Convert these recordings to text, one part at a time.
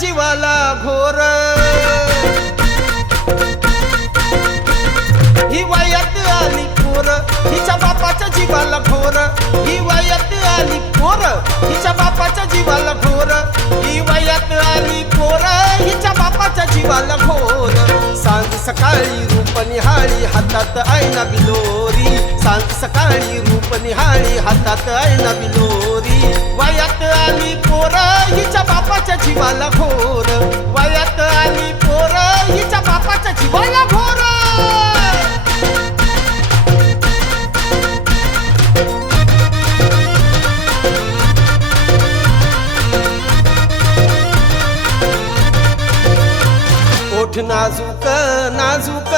जीवाला घोर ही वयात आली पोर हिच्या बापाच्या जीवाला घोर ही वयात आली पोर हिच्या बापाच्या जीवाला घोर ही वयात आली पोर हिच्या बापाच्या जीवाला घोर सांज सकाळी रूप निहाळी हातात आईना बिलोरी सांज सकाळी रूप निहाळी हातात आईना बिलोरी वयात आली पोर हिच्या बापाच्या जीवाला घोर वयात आली पोर हिच्या बापाच्या जीवाला घोर ओठ नाजूक नाजूक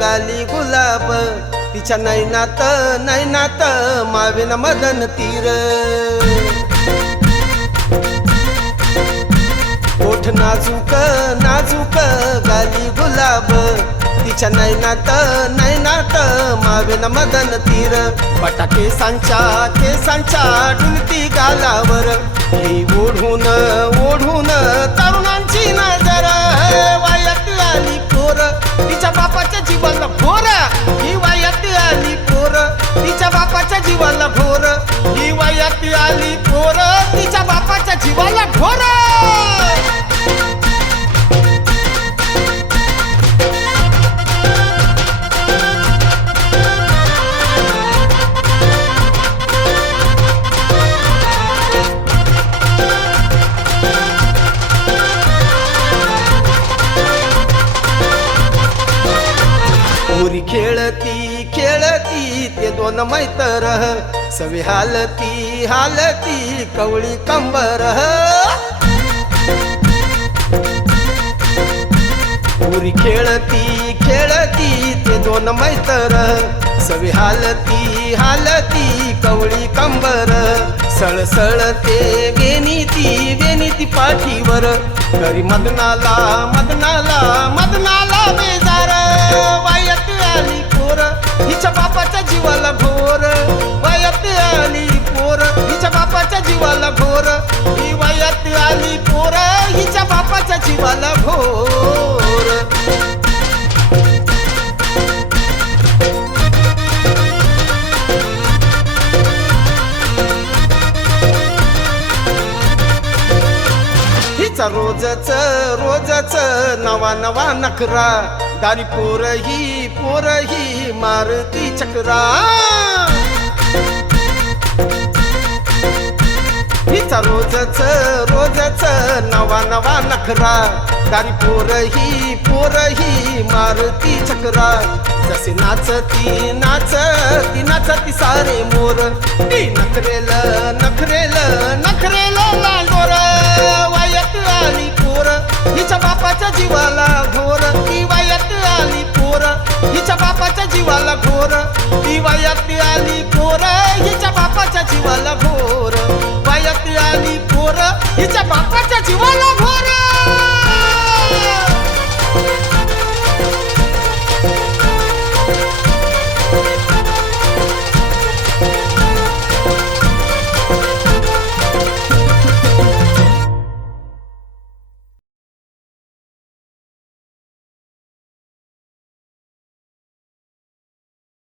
गाली गुलाब तिच्या नैनात नैनात मावेन मदन तीर ओठ नाजूक नाजूक गाली गुलाब तिच्या नैनात नैनात मावेन मदन तीर बटा केसांच्या डुलती गालावर ही ओढून ओढून तरुणांची नजर वयात आली पोर तिच्या बापाच्या जीवाला घोर ही वयात आली पोर तिच्या बापाच्या जीवाला घोर ही वयात आली पोर तिच्या बापाच्या जीवाला घोर पोरी खेळती खेळती ते दोन मैतर सवे हालती हालती कवळी कंबर पोरी खेळती खेळती ते दोन मैतर सवे हालती हालती कवळी कंबर सळसळते वेणीती पाठीवर करी मदनाला मदनाला मदनाला बेजार वयात आली पोर हिच्या बापाच्या जीवाला घोर वयात आली पोर हिच्या बापाच्या जीवाला घोर ही वयात आली पोर हिच्या बापाच्या जीवाला घोर हिचा रोजच नवा नवा नखरा दारी पोर ही मारती चक्रा हिचा रोजच नवा नवा नखरा दारी पोर ही मारती चक्रा जसे नाचती सारे मोर ती नखरेल लांडोर वयात आली पोर हिच्या बापाच्या जीवाला घोर ती वयात आली पोर हिच्या बापाच्या जीवाला घोर ती वयात आली पोर हिच्या बापाच्या जीवाला घोर वयात आली पोर हिच्या बापाच्या जीवाला घोर